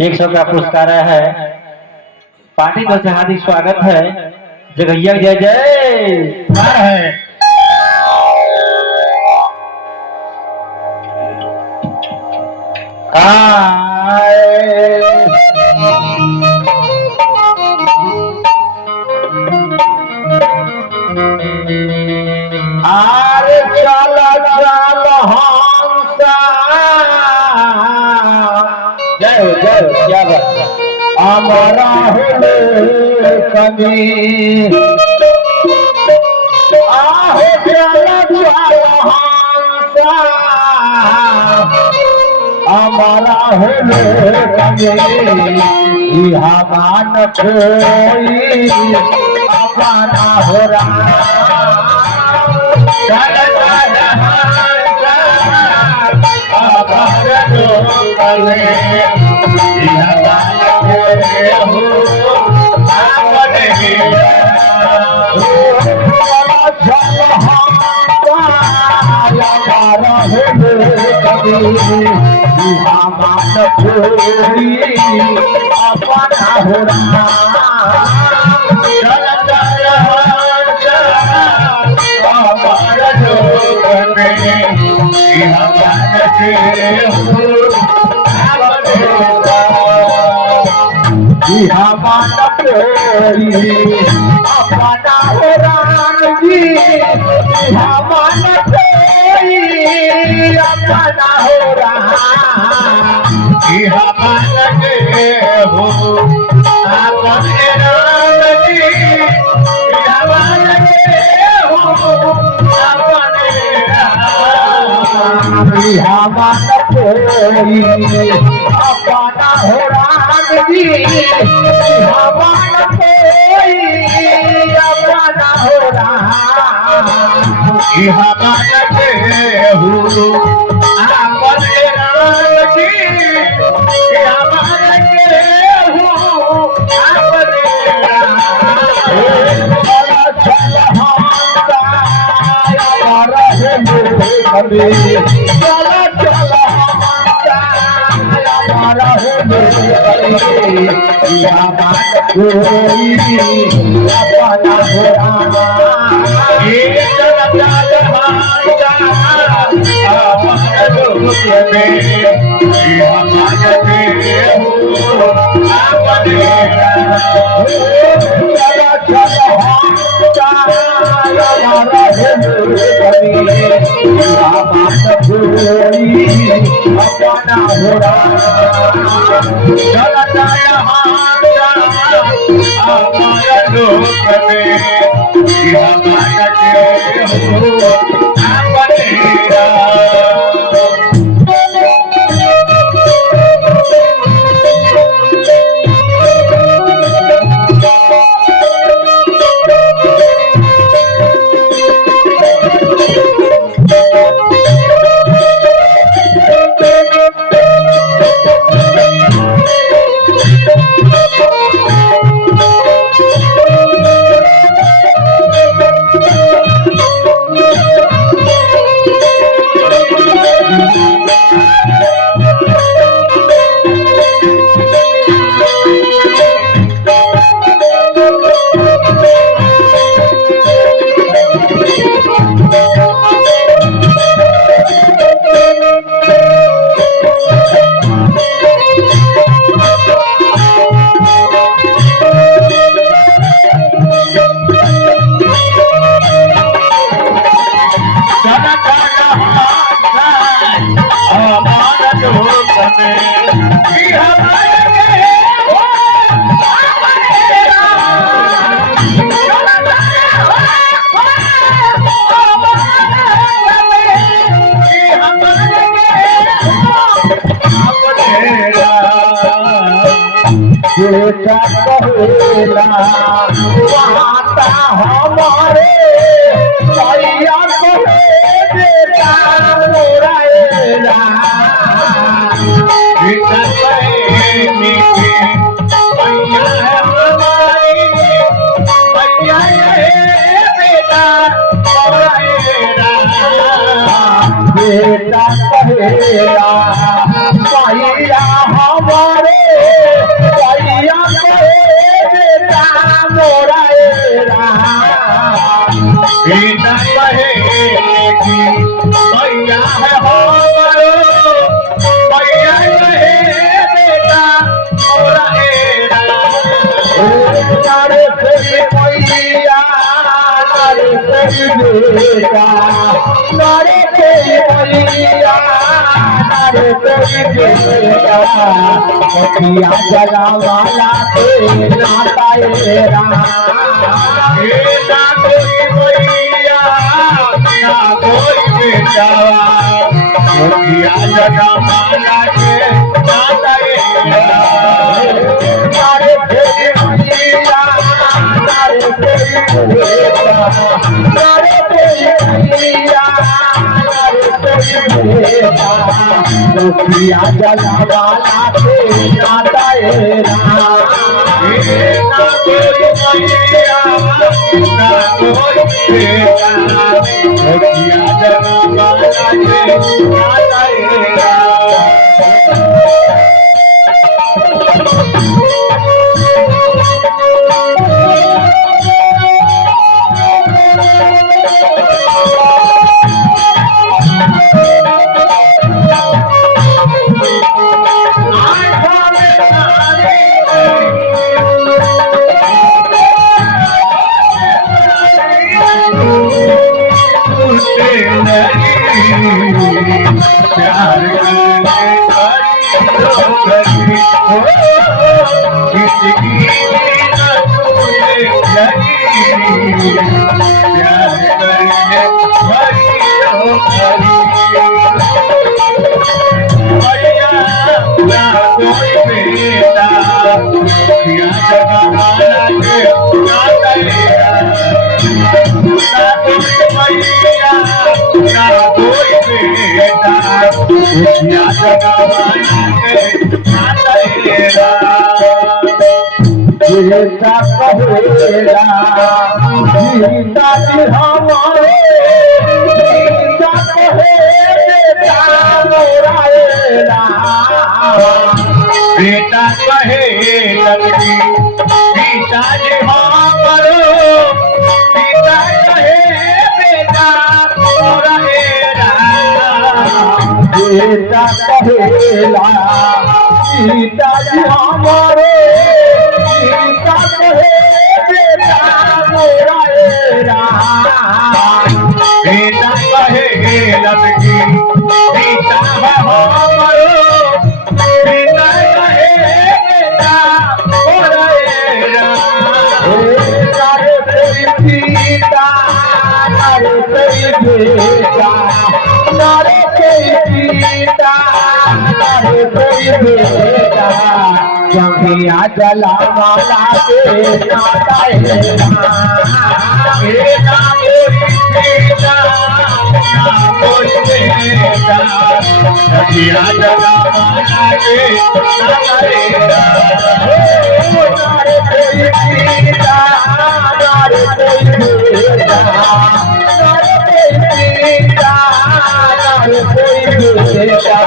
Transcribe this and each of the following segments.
100 का पुरस्कार है। पार्टी को से हार्दिक स्वागत है। जगैया जय जय है। आरे चला चल हंसा जय हो क्या बात हमारा कमी आहे चला चल हंसा हमारा कमी मान कोई अपना हो रहा अपना हो रहा अपना हो राम जी अपना हो अपना हो राम जी अपना हो हमारे बेटा कहेगा भैया हमारे कोई बेटा मोतिया जला वाला के नाता एरा ना कोई भैया ना कोई बेटा मोतिया जगा माला के नाता एरा नारे तेरी भैया नारे तेरी बेटा नारे तेरी भैया नारे तेरी बेटा मोतिया जला वाला के नाता एरा ना कोई भैया ना कोई बेटा मोतिया जगा माला के नाता एरा प्यार कोई बेटा बेटा कहेला गीता जी हमारे गीता कहे बेटा मोराएला बेटा कहे लड़की पिता जी हमारो पिता कहे बेटा मोराएला बेटा कहेला गीता जी हमारे गीता कहे बेटा मोराएला बेटा कहे लड़की पिता हमारो पिता कहे बेटा मोराएला नारे तेरी सीता नारे तेरी बेटा नारे तेरी सीता नारे तेरी बेटा जंगिया जला वाला के नाता बेटा कोई बेटा रखिया जगा माला के नाता नारे तेरी सीता नारे तेरी बेटा नारे तेरी सीता नारे तेरी बेटा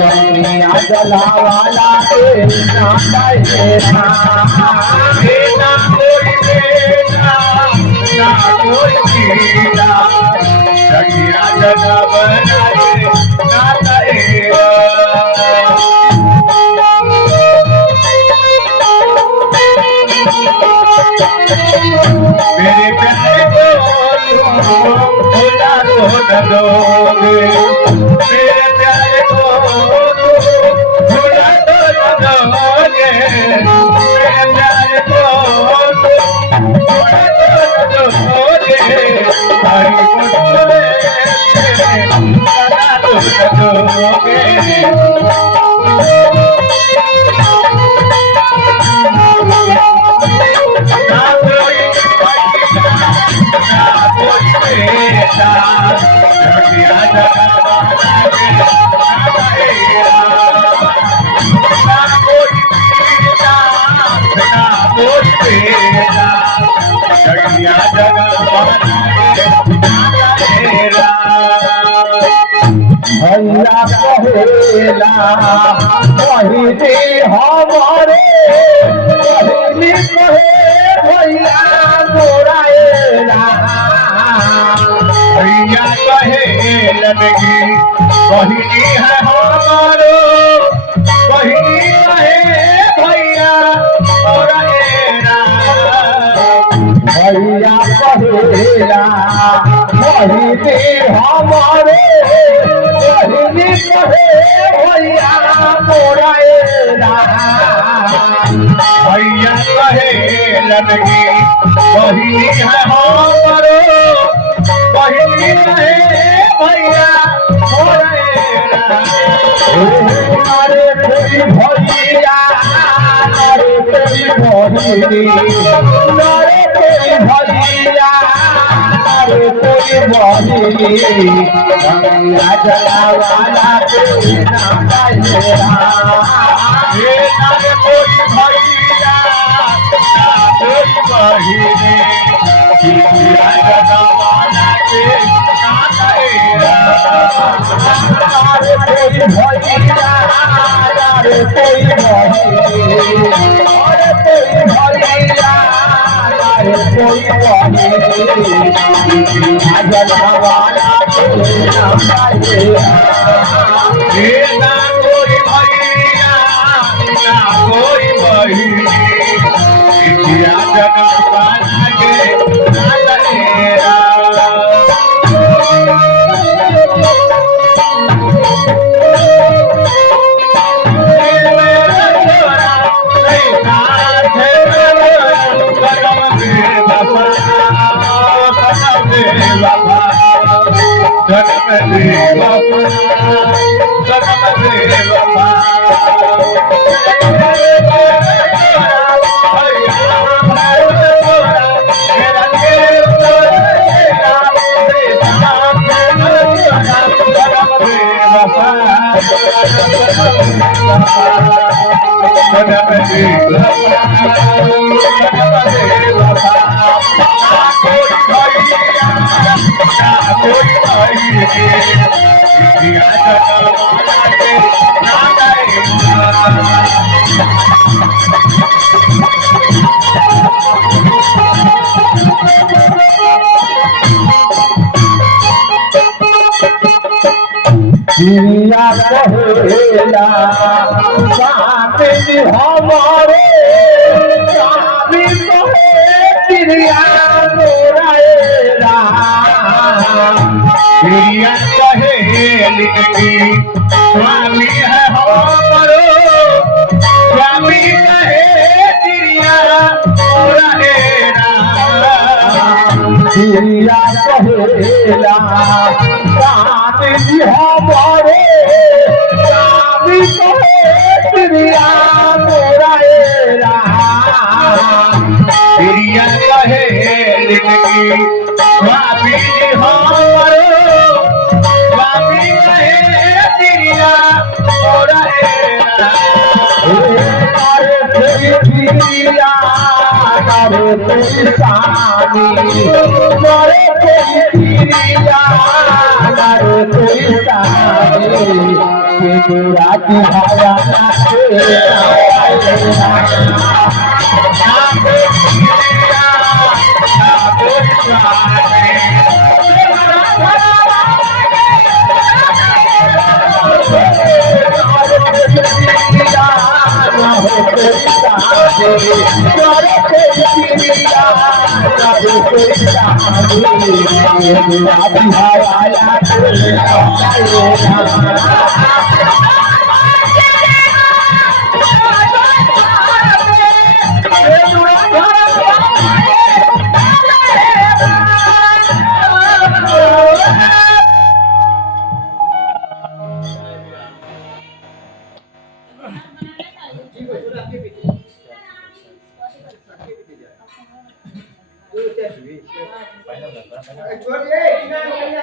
जंगिया जला वाला के नाता बेटा कोई बेटा ना कोई बेटा रखिया जगा माला के नाता मेरे प्यारे को भुला तो न दोगे मेरे प्यारे को भुला तो न दोगे मेरे प्यारे को भुला तो न दोगे हरि बोले भुला तो न दोगे बेटा रखिया जगा माला के नाता एरा ना कोई बेटा ना कोई बेटा रखिया जगा माला के नाता एरा भैया कहेला पहिले हमारे पहली कहे भैया मोराएला भैया कहे लड़की बहिनी है हमारो बहिनी कहे भैया मोराएला भैया कहेला पहिले हमारे पहली कहे भैया भैया कहे लड़की बहिनी है हमरो बहिनी है भैया अरे तेरी भैया अरे तेरी बहिनी अरे तेरी भैया अरे तेरी बहिनी गंगा जलावाला के नाम ये नारे कोई भैया ना कोई बहिनी भैया जगवाना के ना कहेरा अरे तेरी भैया अरे तेरी बहिनी अरे तेरी भैया अरे तेरी बहिनी जलावाला के नाम ये ना कोई भैया ना कोई बहिनी भैया जगवाना के ना कहेरा जिया कहेला साथ हमारे स्वामी कहे चिड़िया मोराएला प्रिया कहे लिखी स्वामी है हमरो स्वामी कहे चिड़िया जिया कहेला साथ हमारे स्वामी कहे चिड़िया मोराएला प्रिया कहे लिखी स्वामी हमरो स्वामी कहे चिड़िया अरे तेरी चिड़िया अरे तेरी सानी अरे तेरी चिड़िया अरे तेरी सानी के तोरा दिखाया ना छोड़ दे